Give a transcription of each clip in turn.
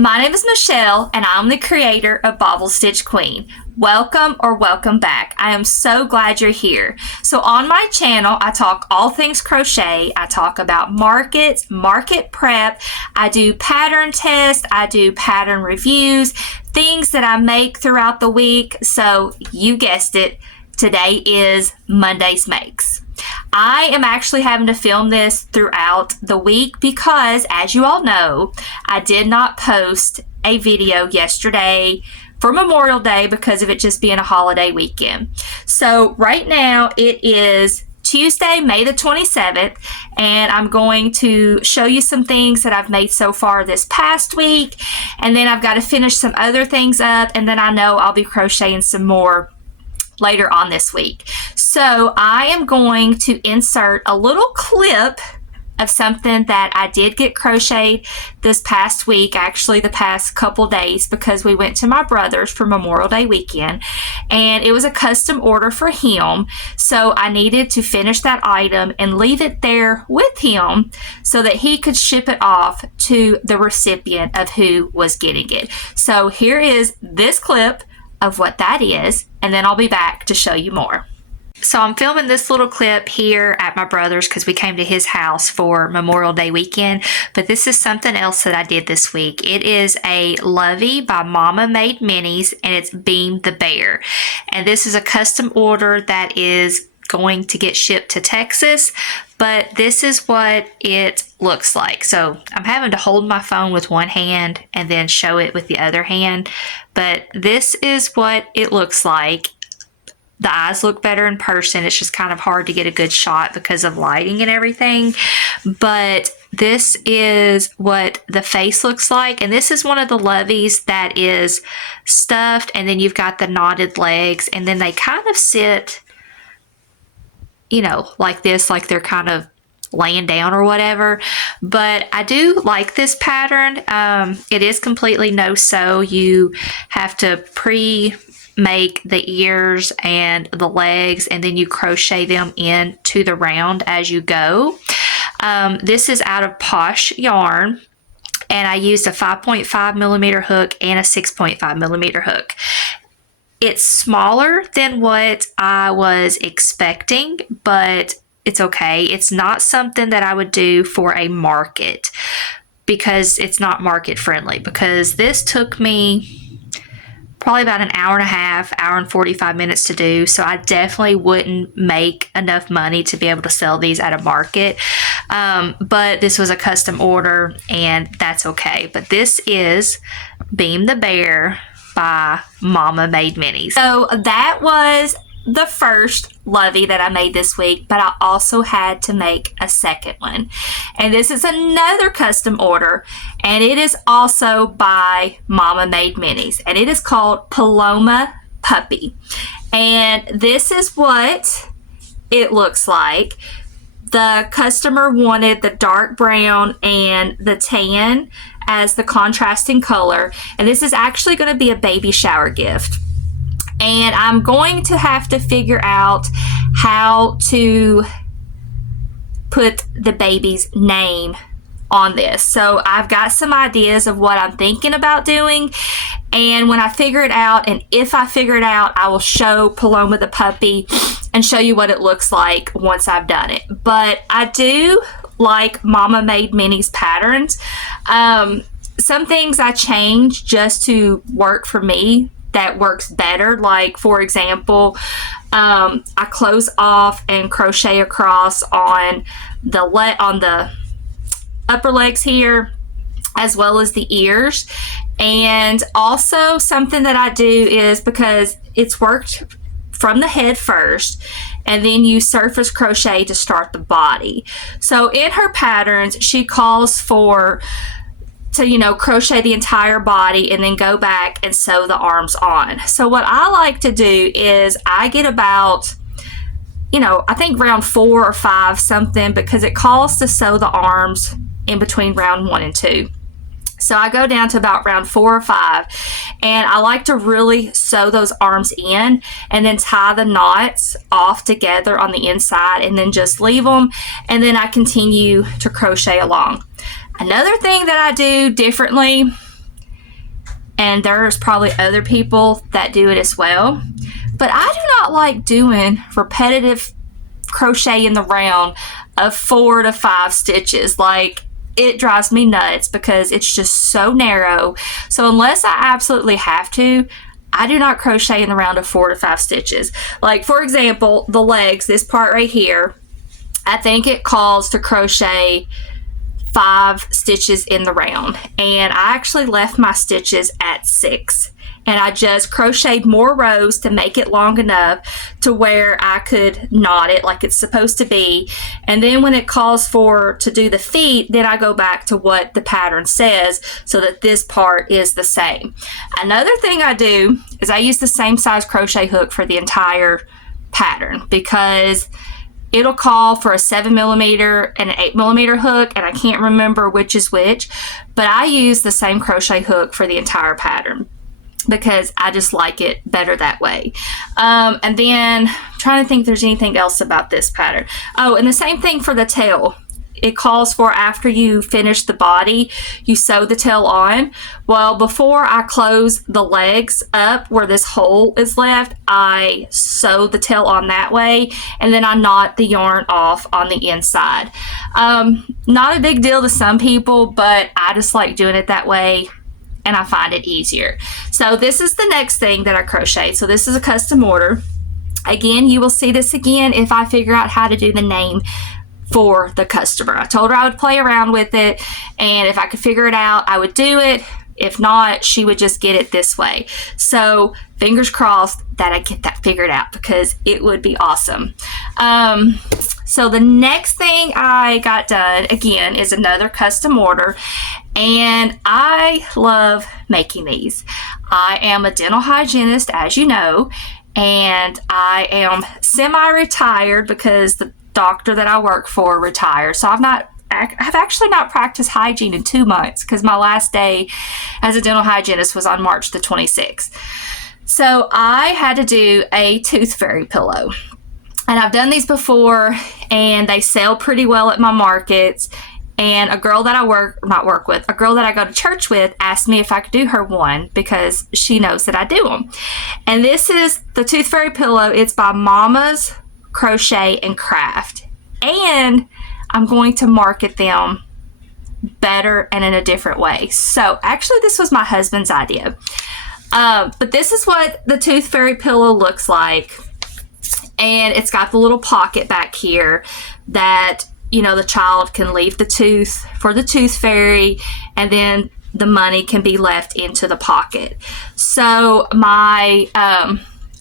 My name is Michelle and I'm the creator of Bobble Stitch Queen. Welcome or welcome back. I am so glad you're here. So on my channel, I talk all things crochet. I talk about markets, market prep. I do pattern tests. I do pattern reviews, things that I make throughout the week. So you guessed it, today is Monday's Makes. I am actually having to film this throughout the week because, as you all know, I did not post a video yesterday for Memorial Day because of it just being a holiday weekend. So right now it is Tuesday, May the 27th, and I'm going to show you some things that I've made so far this past week, and then I've got to finish some other things up, and then I know I'll be crocheting some more later on this week. So I am going to insert a little clip of something that I did get crocheted this past week, actually the past couple days, because we went to my brother's for Memorial Day weekend and it was a custom order for him. So I needed to finish that item and leave it there with him so that he could ship it off to the recipient of who was getting it. So here is this clip of what that is, and then I'll be back to show you more. So I'm filming this little clip here at my brother's because we came to his house for Memorial Day weekend, but this is something else that I did this week. It is a lovey by Mama Made Minis, and it's Beam the Bear. And this is a custom order that is going to get shipped to Texas, but this is what it looks like. So I'm having to hold my phone with one hand and then show it with the other hand, but this is what it looks like. The eyes look better in person. It's just kind of hard to get a good shot because of lighting and everything, but this is what the face looks like. And this is one of the loveys that is stuffed, and then you've got the knotted legs, and then they kind of sit, you know, like this, like they're kind of laying down or whatever. But I do like this pattern. It is completely no sew. You have to pre-make the ears and the legs, and then you crochet them into the round as you go. This is out of Plush yarn, and I used a 5.5 millimeter hook and a 6.5 millimeter hook. It's smaller than what I was expecting, but it's okay. It's not something that I would do for a market because it's not market friendly, because this took me probably about an hour and a half, hour and 45 minutes to do. So I definitely wouldn't make enough money to be able to sell these at a market. But this was a custom order and that's okay. But this is Beam the Bear by Mama Made Minis. So that was the first lovey that I made this week, but I also had to make a second one. And this is another custom order, and it is also by Mama Made Minis, and it is called Paloma Puppy. And this is what it looks like. The customer wanted the dark brown and the tan as the contrasting color, and this is actually going to be a baby shower gift. And I'm going to have to figure out how to put the baby's name on this. So I've got some ideas of what I'm thinking about doing, and when I figure it out, and if I figure it out, I will show Paloma the puppy and show you what it looks like once I've done it. But I do like Mama Made Minis patterns. Some things I change just to work for me that works better. Like, for example, I close off and crochet across on the upper legs here, as well as the ears. And also something that I do is, because it's worked from the head first, and then you surface crochet to start the body. So in her patterns, she calls for to, you know, crochet the entire body and then go back and sew the arms on. So what I like to do is I get about, you know, I think round 4 or 5 something, because it calls to sew the arms in between round 1 and 2. So I go down to about round 4 or 5, and I like to really sew those arms in and then tie the knots off together on the inside and then just leave them, and then I continue to crochet along. Another thing that I do differently and there's probably other people that do it as well. But I do not like doing repetitive crochet in the round of 4 to 5 stitches. Like, it drives me nuts because it's just so narrow. So unless I absolutely have to, I do not crochet in the round of 4 to 5 stitches. Like, for example, the legs, this part right here, I think it calls to crochet 5 stitches in the round, and I actually left my stitches at 6, and I just crocheted more rows to make it long enough to where I could knot it like it's supposed to be. And then when it calls for to do the feet, then I go back to what the pattern says so that this part is the same. Another thing I do is I use the same size crochet hook for the entire pattern, because it'll call for a 7mm and an 8mm hook, and I can't remember which is which, but I use the same crochet hook for the entire pattern because I just like it better that way. And then I'm trying to think if there's anything else about this pattern. Oh, and the same thing for the tail. It calls for, after you finish the body, you sew the tail on. Well, before I close the legs up where this hole is left, I sew the tail on that way, and then I knot the yarn off on the inside. Not a big deal to some people, but I just like doing it that way, and I find it easier. So this is the next thing that I crochet. So this is a custom order. Again, you will see this again if I figure out how to do the name for the customer. I told her I would play around with it, and if I could figure it out, I would do it. If not, she would just get it this way. So fingers crossed that I get that figured out, because it would be awesome. So the next thing I got done, again, is another custom order, and I love making these. I am a dental hygienist, as you know, and I am semi-retired because the doctor that I work for retired. So I've actually not practiced hygiene in 2 months, because my last day as a dental hygienist was on March the 26th. So I had to do a tooth fairy pillow. And I've done these before, and they sell pretty well at my markets. And a girl that I a girl that I go to church with asked me if I could do her one, because she knows that I do them. And this is the tooth fairy pillow. It's by Mama's Crochet and Craft, and I'm going to market them better and in a different way. So actually, this was my husband's idea, but this is what the tooth fairy pillow looks like, and it's got the little pocket back here that, you know, the child can leave the tooth for the tooth fairy, and then the money can be left into the pocket. So my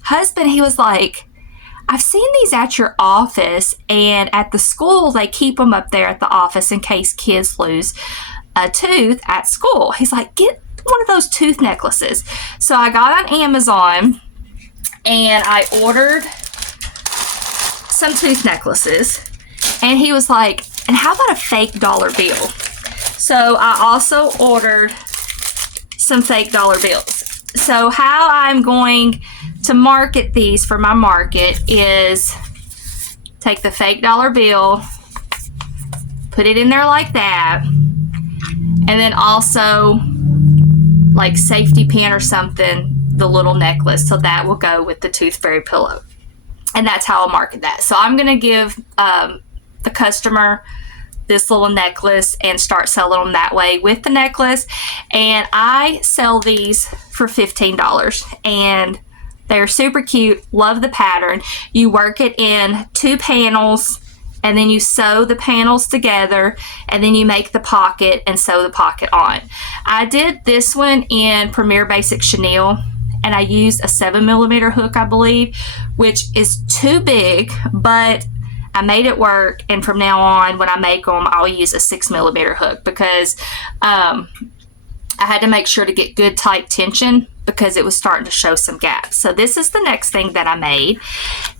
husband, he was like, I've seen these at your office, and at the school, they keep them up there at the office in case kids lose a tooth at school. He's like, get one of those tooth necklaces. So I got on Amazon, and I ordered some tooth necklaces, and he was like, and how about a fake dollar bill? So I also ordered some fake dollar bills. So how I'm going to market these for my market is take the fake dollar bill, put it in there like that, and then also like safety pin or something, the little necklace, so that will go with the tooth fairy pillow. And that's how I'll market that. So I'm going to give the customer this little necklace and start selling them that way with the necklace. And I sell these for $15, and they're super cute. Love the pattern. You work it in 2 panels, and then you sew the panels together, and then you make the pocket and sew the pocket on. I did this one in Premier Basic Chenille, and I used a 7mm hook, I believe, which is too big, but I made it work. And from now on, when I make them, I'll use a 6mm hook, because I had to make sure to get good tight tension, because it was starting to show some gaps. So this is the next thing that I made.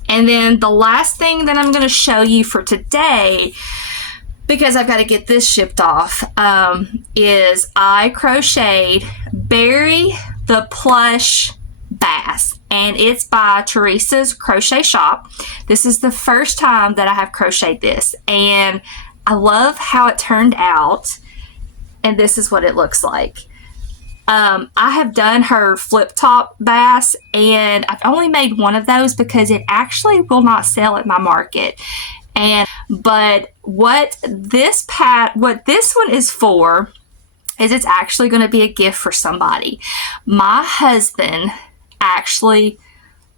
And then the last thing that I'm going to show you for today, because I've got to get this shipped off, is I crocheted Berry the Plush Bass, and it's by Teresa's Crochet Shop. This is the first time that I have crocheted this, and I love how it turned out, and this is what it looks like. I have done her flip top bass, and I've only made one of those because it actually will not sell at my market. But what this one is for is it's actually going to be a gift for somebody. My husband actually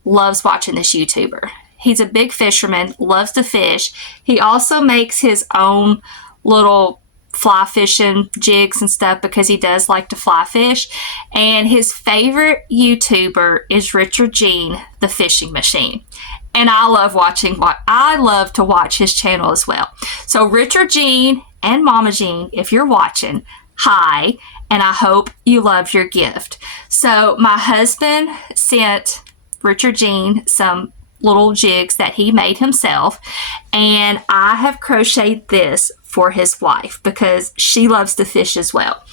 loves watching this YouTuber. He's a big fisherman, loves to fish. He also makes his own little fly fishing jigs and stuff because he does like to fly fish. And his favorite YouTuber is Richard Jean, the fishing machine. And I love to watch his channel as well. So Richard Jean and Mama Jean, if you're watching, hi, and I hope you love your gift. So my husband sent Richard Jean some little jigs that he made himself, and I have crocheted this for his wife because she loves to fish as well.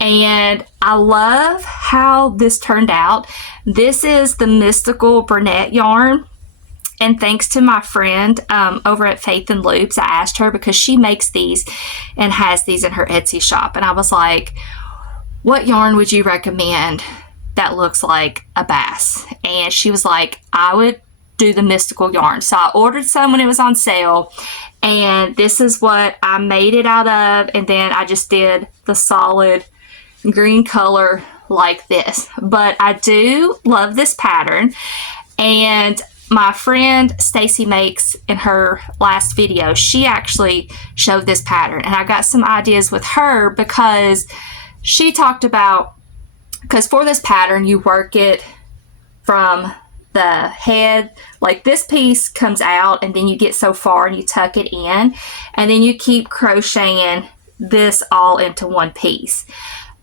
And I love how this turned out. This is the Mystical Burnett yarn. And thanks to my friend over at Faith and Loops, I asked her because she makes these and has these in her Etsy shop. And I was like, what yarn would you recommend that looks like a bass? And she was like, I would do the Mystical yarn. So I ordered some when it was on sale. And this is what I made it out of. And then I just did the solid green color like this. But I do love this pattern. And my friend Stacy Makes, in her last video, she actually showed this pattern, and I got some ideas with her because she talked about, because for this pattern you work it from the head, like this piece comes out and then you get so far and you tuck it in, and then you keep crocheting this all into one piece.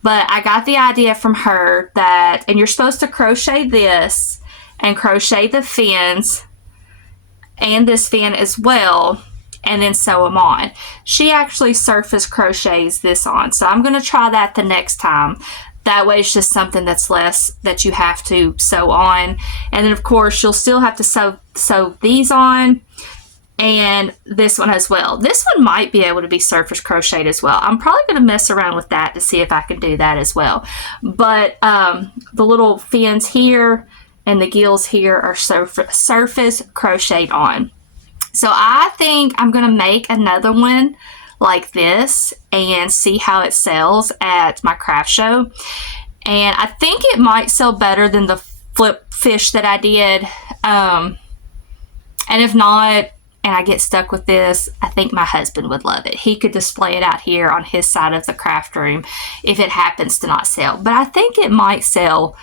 But I got the idea from her that, and you're supposed to crochet this and crochet the fins and this fin as well, and then sew them on. She actually surface crochets this on, so I'm going to try that the next time. That way it's just something that's less that you have to sew on. And then of course you'll still have to sew these on, and this one as well. This one might be able to be surface crocheted as well. I'm probably going to mess around with that to see if I can do that as well. But the little fins here and the gills here are surface crocheted on. So I think I'm going to make another one like this and see how it sells at my craft show. And I think it might sell better than the flip fish that I did. And if not, and I get stuck with this, I think my husband would love it. He could display it out here on his side of the craft room if it happens to not sell. But I think it might sell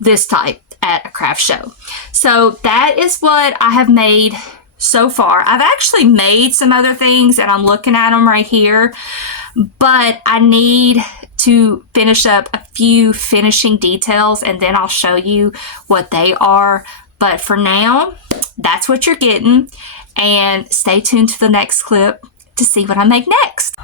this type at a craft show. So that is what I have made so far. I've actually made some other things and I'm looking at them right here, but I need to finish up a few finishing details and then I'll show you what they are. But for now, that's what you're getting, and stay tuned to the next clip to see what I make next.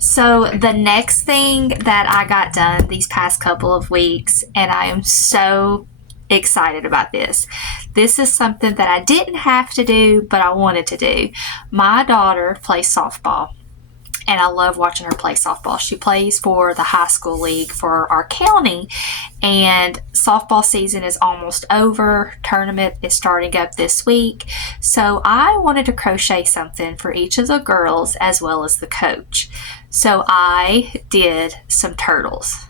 So the next thing that I got done these past couple of weeks, and I am so excited about this. This is something that I didn't have to do, but I wanted to do. My daughter plays softball, and I love watching her play softball. She plays for the high school league for our county, and softball season is almost over. Tournament is starting up this week. So I wanted to crochet something for each of the girls as well as the coach. So I did some turtles,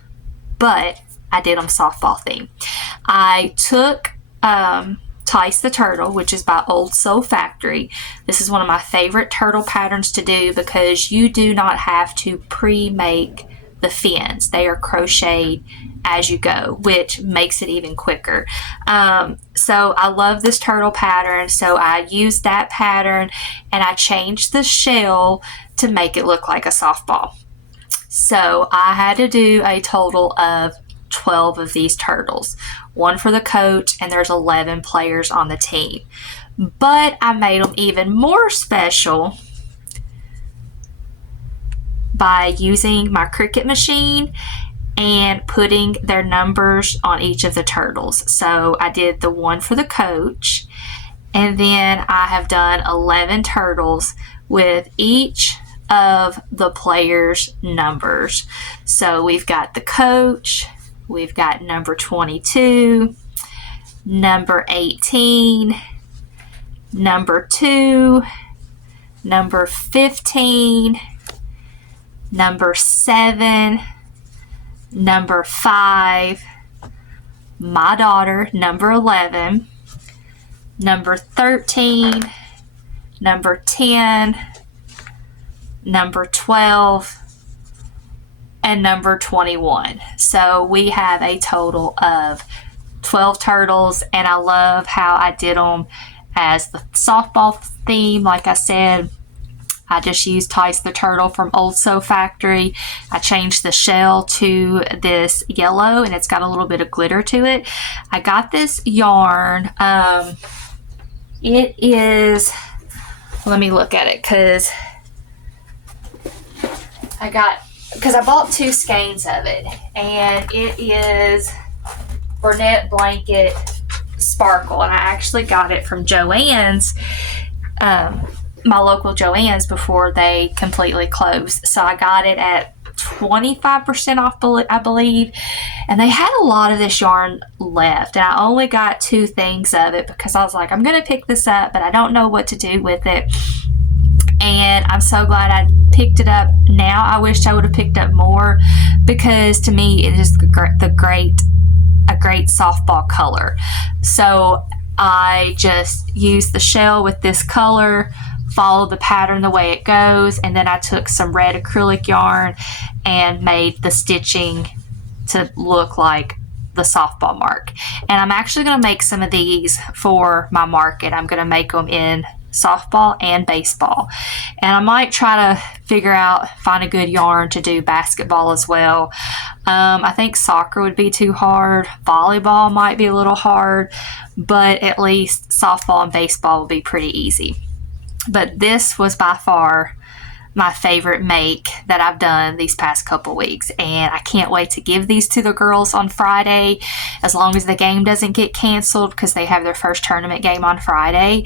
but I did them softball theme. I took Tice the Turtle, which is by Old Soul Factory. This is one of my favorite turtle patterns to do because you do not have to pre-make the fins. They are crocheted as you go, which makes it even quicker. So I love this turtle pattern, so I used that pattern and I changed the shell to make it look like a softball. So I had to do a total of 12 of these turtles, one for the coach, and there's 11 players on the team. But I made them even more special by using my Cricut machine and putting their numbers on each of the turtles. So I did the one for the coach, and then I have done 11 turtles with each of the players' numbers. So we've got the coach, We've got number 22, number 18, number 2, number 15, number 7, number 5, my daughter, number 11, number 13, number 10, number 12, and number 21. So we have a total of 12 turtles, and I love how I did them as the softball theme. Like I said, I just used Tice the Turtle from Old Sew Factory. I changed the shell to this yellow, and it's got a little bit of glitter to it. I got this yarn. It is, let me look at it, because I bought 2 skeins of it, and it is Burnett Blanket Sparkle, and I actually got it from Joann's, my local Joann's, before they completely closed. So I got it at 25% off, I believe, and they had a lot of this yarn left, and I only got 2 things of it because I was like, I'm gonna pick this up, but I don't know what to do with it. And I'm so glad I picked it up now. I wished I would have picked up more, because to me it is a great softball color. So I just used the shell with this color, followed the pattern the way it goes, and then I took some red acrylic yarn and made the stitching to look like the softball mark. And I'm actually going to make some of these for my market. I'm going to make them in softball and baseball, and I might try to find a good yarn to do basketball as well. I think soccer would be too hard, volleyball might be a little hard, but at least softball and baseball will be pretty easy. But this was by far my favorite make that I've done these past couple weeks, and I can't wait to give these to the girls on Friday, as long as the game doesn't get canceled, because they have their first tournament game on Friday.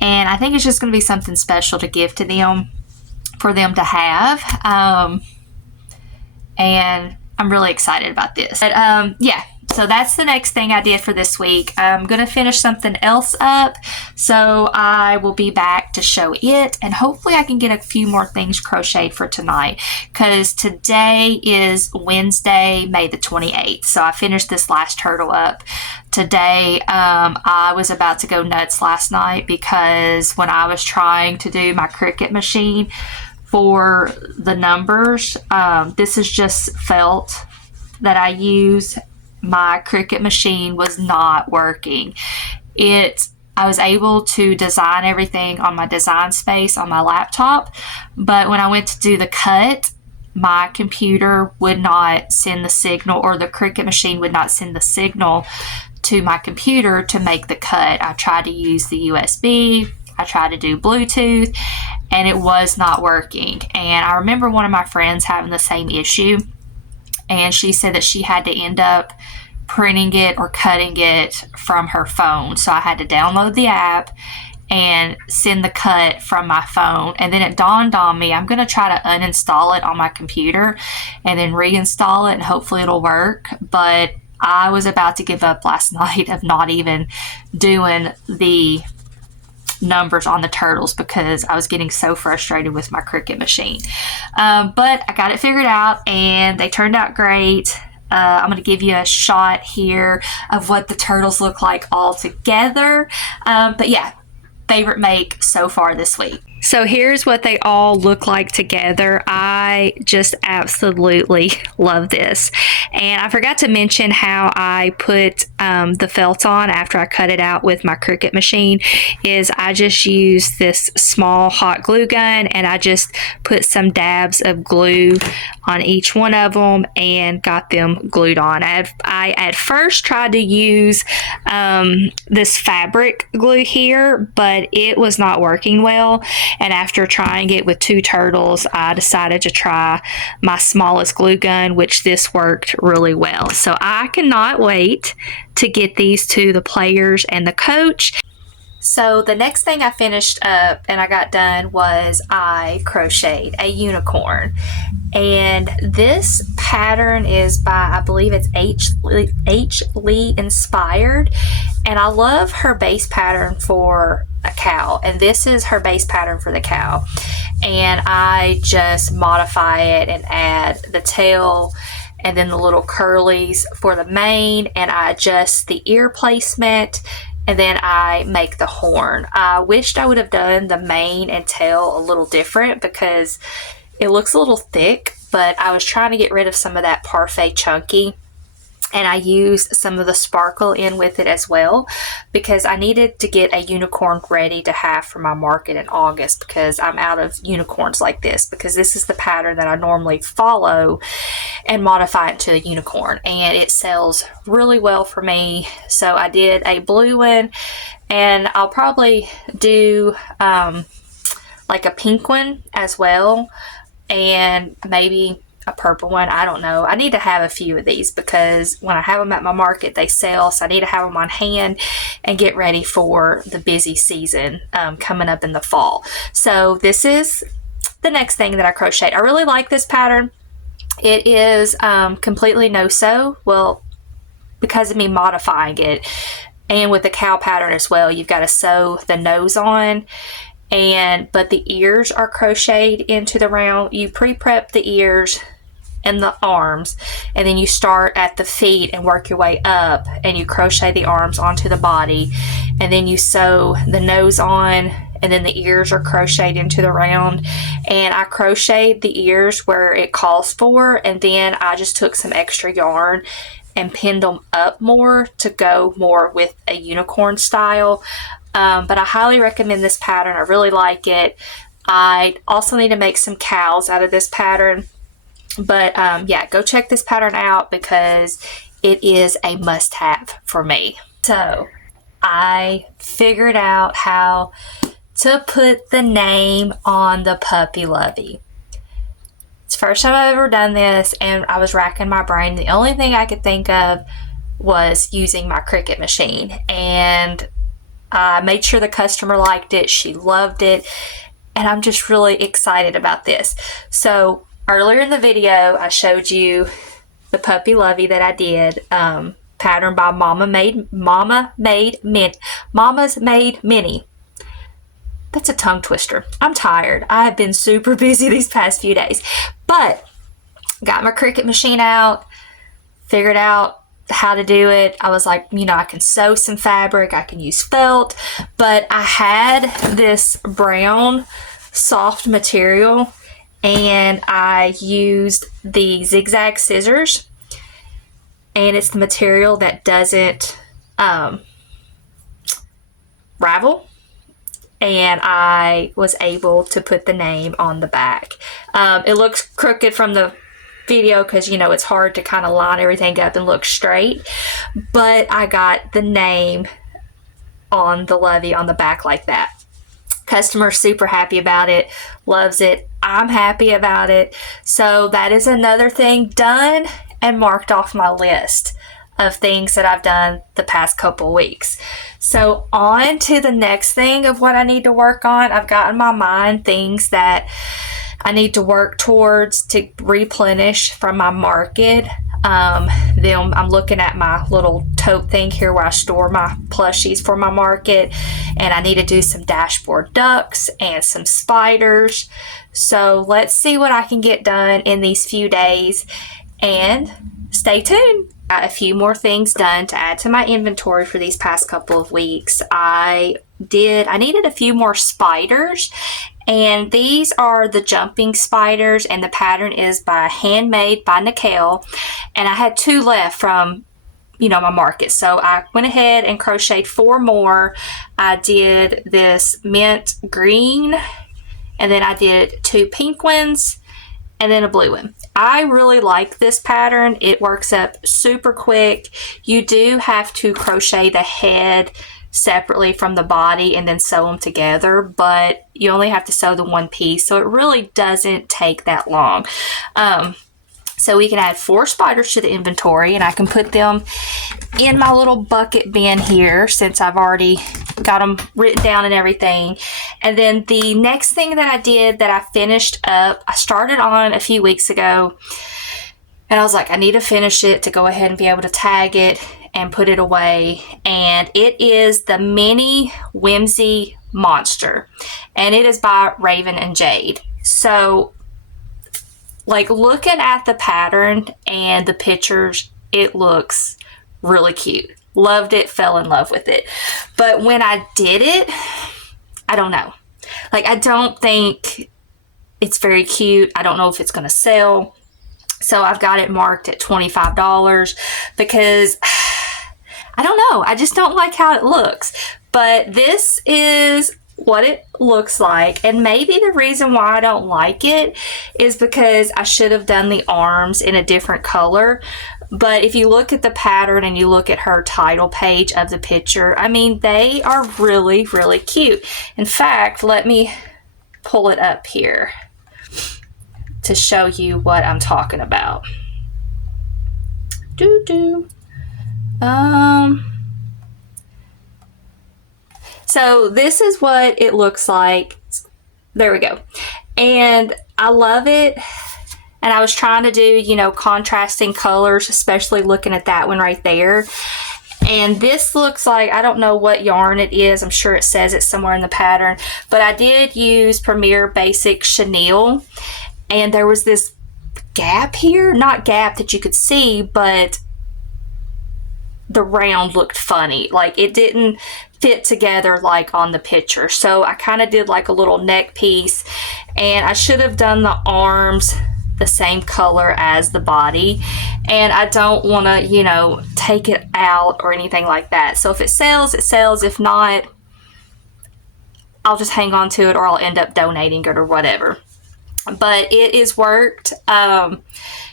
And I think it's just going to be something special to give to them, for them to have, and I'm really excited about this. But yeah, so that's the next thing I did for this week. I'm going to finish something else up, so I will be back to show it, and hopefully I can get a few more things crocheted for tonight, because today is Wednesday, May the 28th. So I finished this last turtle up today. I was about to go nuts last night, because when I was trying to do my Cricut machine for the numbers, this is just felt that I use. My Cricut machine was not working. I was able to design everything on my design space on my laptop, but when I went to do the cut, my computer would not send the signal, or the Cricut machine would not send the signal to my computer to make the cut. I tried to use the USB, I tried to do Bluetooth, and it was not working. And I remember one of my friends having the same issue, and she said that she had to end up printing it or cutting it from her phone. So I had to download the app and send the cut from my phone. And then it dawned on me, I'm going to try to uninstall it on my computer and then reinstall it, and hopefully it'll work. But I was about to give up last night of not even doing the numbers on the turtles, because I was getting so frustrated with my Cricut machine. But I got it figured out, and they turned out great. I'm going to give you a shot here of what the turtles look like all together. But yeah, favorite make so far this week. So here's what they all look like together. I just absolutely love this. And I forgot to mention how I put the felt on after I cut it out with my Cricut machine. Is I just used this small hot glue gun, and I just put some dabs of glue on each one of them and got them glued on. I at first tried to use this fabric glue here, but it was not working well. And after trying it with 2 turtles, I decided to try my smallest glue gun, which this worked really well. So I cannot wait to get these to the players and the coach. So the next thing I finished up and I got done was I crocheted a unicorn. And this pattern is by, I believe it's H. Lee Inspired. And I love her base pattern for a cow. And this is her base pattern for the cow. And I just modify it and add the tail and then the little curlies for the mane. And I adjust the ear placement. And then I make the horn. I wished I would have done the mane and tail a little different because it looks a little thick, but I was trying to get rid of some of that parfait chunky. And I used some of the sparkle in with it as well because I needed to get a unicorn ready to have for my market in August because I'm out of unicorns like this because this is the pattern that I normally follow and modify it to a unicorn. And it sells really well for me. So I did a blue one and I'll probably do like a pink one as well and maybe a purple one. I don't know. I need to have a few of these because when I have them at my market, they sell. So I need to have them on hand and get ready for the busy season coming up in the fall. So this is the next thing that I crocheted. I really like this pattern. It is completely no-sew. Well, because of me modifying it. And with the cow pattern as well, you've got to sew the nose on. But the ears are crocheted into the round. You pre-prep the ears and the arms, and then you start at the feet and work your way up, and you crochet the arms onto the body, and then you sew the nose on, and then the ears are crocheted into the round. And I crocheted the ears where it calls for, and then I just took some extra yarn and pinned them up more to go more with a unicorn style. But I highly recommend this pattern. I really like it. I also need to make some cows out of this pattern. But yeah, go check this pattern out because it is a must-have for me. So I figured out how to put the name on the puppy lovey. It's the first time I've ever done this, and I was racking my brain. The only thing I could think of was using my Cricut machine, and I made sure the customer liked it. She loved it, and I'm just really excited about this. So earlier in the video, I showed you the puppy lovey that I did, pattern by Mama's Made Mini. That's a tongue twister. I'm tired. I have been super busy these past few days, but got my Cricut machine out, figured out how to do it. I was like, I can sew some fabric, I can use felt, but I had this brown soft material and I used the zigzag scissors, and it's the material that doesn't ravel, and I was able to put the name on the back. It looks crooked from the video because it's hard to kind of line everything up and look straight, but I got the name on the lovey on the back like that. Customer's super happy about it, loves it. I'm happy about it. So that is another thing done and marked off my list of things that I've done the past couple weeks. So on to the next thing of what I need to work on. I've got in my mind things that I need to work towards to replenish from my market. Then I'm looking at my little tote thing here where I store my plushies for my market, and I need to do some dashboard ducks and some spiders. So let's see what I can get done in these few days, and stay tuned. Got a few more things done to add to my inventory for these past couple of weeks. I needed a few more spiders, and these are the jumping spiders, and the pattern is by Handmade by Nicole, and I had 2 left from my market, so I went ahead and crocheted 4 more. I did this mint green, and then I did 2 pink ones, and then a blue one. I really like this pattern. It works up super quick. You do have to crochet the head separately from the body and then sew them together, but you only have to sew the one piece, so it really doesn't take that long. So we can add 4 spiders to the inventory, and I can put them in my little bucket bin here since I've already got them written down and everything. And then the next thing that I did that I finished up, I started on a few weeks ago, and I was like, I need to finish it to go ahead and be able to tag it and put it away. And it is the Mini Whimsy Monster, and it is by Raven and Jade. So like, looking at the pattern and the pictures, it looks really cute. Loved it, fell in love with it. But when I did it, I don't know. Like, I don't think it's very cute. I don't know if it's going to sell. So I've got it marked at $25 because I don't know. I just don't like how it looks. But this is what it looks like, and maybe the reason why I don't like it is because I should have done the arms in a different color. But if you look at the pattern and you look at her title page of the picture, I mean, they are really, really cute. In fact, let me pull it up here to show you what I'm talking about. So this is what it looks like. There we go. And I love it. And I was trying to do, you know, contrasting colors, especially looking at that one right there. And this looks like, I don't know what yarn it is. I'm sure it says it somewhere in the pattern. But I did use Premier Basic Chenille. And there was this gap here. Not gap that you could see, but the round looked funny. Like, it didn't fit together like on the picture. So I kind of did like a little neck piece, and I should have done the arms the same color as the body, and I don't want to, you know, take it out or anything like that. So if it sells, it sells. If not, I'll just hang on to it, or I'll end up donating it or whatever. But it is worked.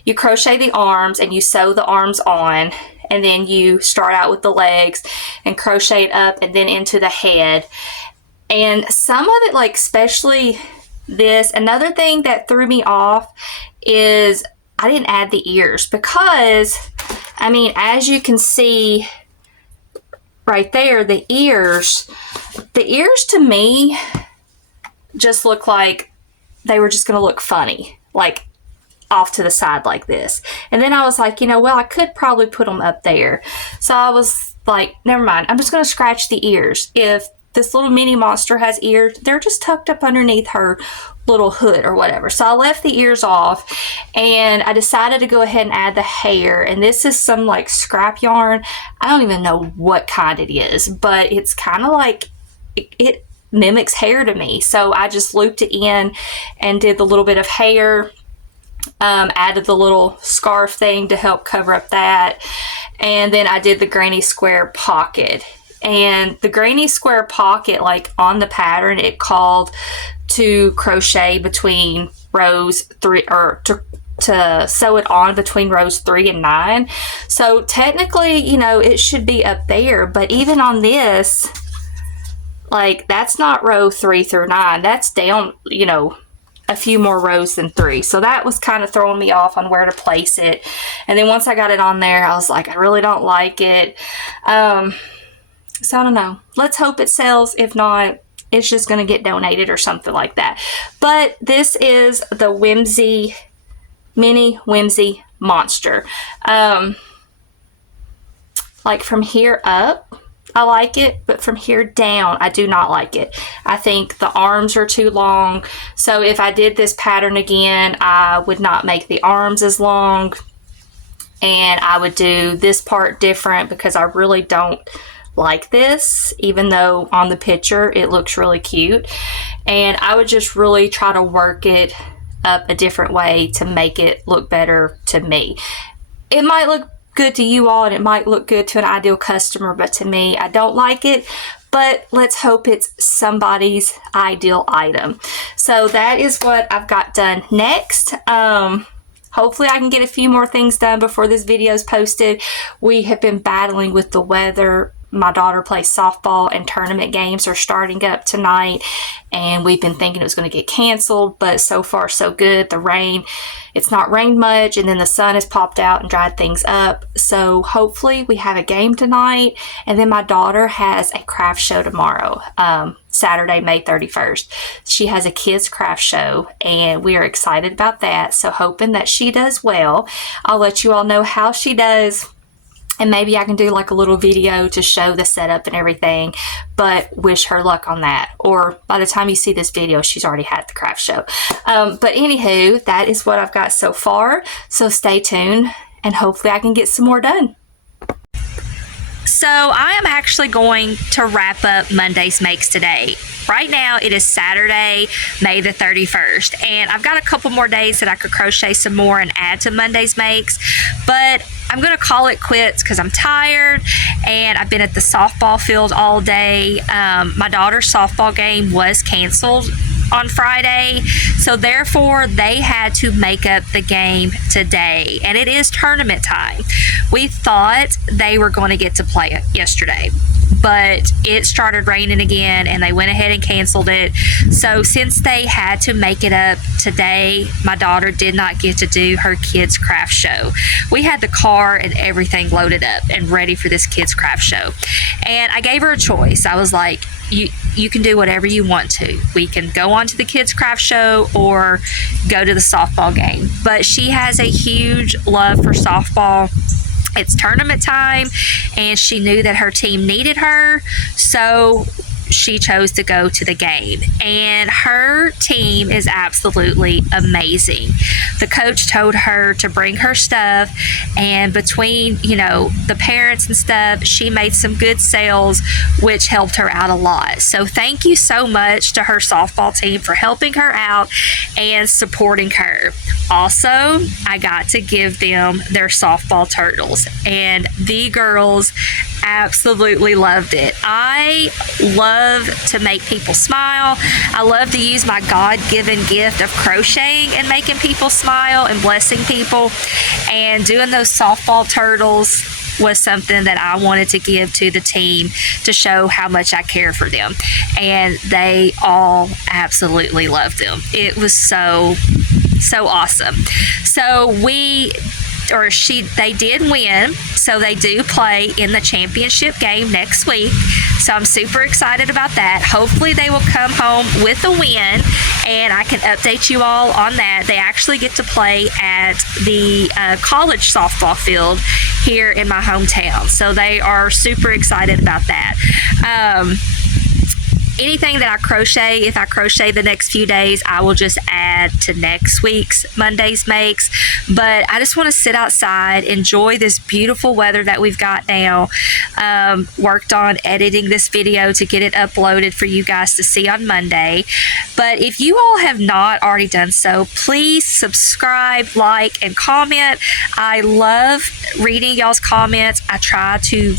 You crochet the arms and you sew the arms on, and then you start out with the legs and crochet it up and then into the head. And some of it, like especially this, another thing that threw me off is I didn't add the ears, because I mean, as you can see right there, the ears to me just look like they were just going to look funny, like off to the side like this. And then I was like, you know, well, I could probably put them up there. So I was like, never mind, I'm just going to scratch the ears. If this little mini monster has ears, they're just tucked up underneath her little hood or whatever. So I left the ears off, and I decided to go ahead and add the hair. And this is some like scrap yarn. I don't even know what kind it is, but it's kind of like, it mimics hair to me. So I just looped it in and did the little bit of hair. Added the little scarf thing to help cover up that, and then I did the granny square pocket. And the granny square pocket, like on the pattern, it called to crochet between rows 3, or to sew it on between rows 3 and 9. So technically, you know, it should be up there, but even on this, like, that's not row 3 through 9. That's down, you know, a few more rows than 3. So that was kind of throwing me off on where to place it. And then once I got it on there, I was like, I really don't like it. So I don't know. Let's hope it sells. If not, it's just going to get donated or something like that. But this is the Mini Whimsy Monster. Like, from here up, I like it, but from here down, I do not like it. I think the arms are too long. So if I did this pattern again, I would not make the arms as long, and I would do this part different, because I really don't like this, even though on the picture it looks really cute. And I would just really try to work it up a different way to make it look better to me. It might look good to you all, and it might look good to an ideal customer, but to me, I don't like it. But let's hope it's somebody's ideal item. So that is what I've got done next. Hopefully I can get a few more things done before this video is posted. We have been battling with the weather My daughter plays softball and tournament games are starting up tonight, and we've been thinking it was going to get canceled, but so far so good. The rain, it's not rained much, and then the sun has popped out and dried things up. So hopefully we have a game tonight, and then my daughter has a craft show tomorrow, Saturday, May 31st. She has a kids craft show, and we are excited about that. So hoping that she does well. I'll let you all know how she does, and maybe I can do like a little video to show the setup and everything, but wish her luck on that. Or by the time you see this video, she's already had the craft show. But anywho, that is what I've got so far. So stay tuned, and hopefully I can get some more done. So I am actually going to wrap up Monday's Makes today. Right now it is Saturday, May the 31st, and I've got a couple more days that I could crochet some more and add to Monday's Makes, but I'm going to call it quits because I'm tired and I've been at the softball field all day. My daughter's softball game was canceled on Friday, so therefore they had to make up the game today, and it is tournament time. We thought they were going to get to play it yesterday, but it started raining again and they went ahead and canceled it. So since they had to make it up today, my daughter did not get to do her kids craft show. We had the car and everything loaded up and ready for this kids craft show, and I gave her a choice. I was like, you can do whatever you want to. We can go on to the kids craft show or go to the softball game. But she has a huge love for softball. It's tournament time, and she knew that her team needed her, so she chose to go to the game, and her team is absolutely amazing. The coach told her to bring her stuff, and between, the parents and stuff, she made some good sales, which helped her out a lot. So thank you so much to her softball team for helping her out and supporting her. Also, I got to give them their softball turtles, and the girls absolutely loved it. I love to make people smile. I love to use my God-given gift of crocheting and making people smile and blessing people, and doing those softball turtles was something that I wanted to give to the team to show how much I care for them, and they all absolutely loved them. It was so awesome. So they did win, so they do play in the championship game next week. So I'm super excited about that. Hopefully they will come home with a win, and I can update you all on that. They actually get to play at the college softball field here in my hometown, so they are super excited about that. Anything that I crochet, if I crochet the next few days, I will just add to next week's Monday's Makes. But I just want to sit outside, enjoy this beautiful weather that we've got now. Worked on editing this video to get it uploaded for you guys to see on Monday. But if you all have not already done so, please subscribe, like, and comment. I love reading y'all's comments. I try to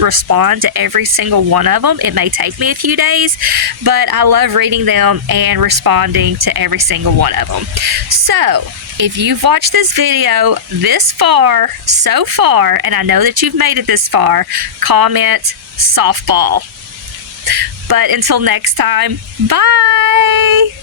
respond to every single one of them. It may take me a few days, but I love reading them and responding to every single one of them. So if you've watched this video so far, and I know that you've made it this far, comment softball. But until next time, bye!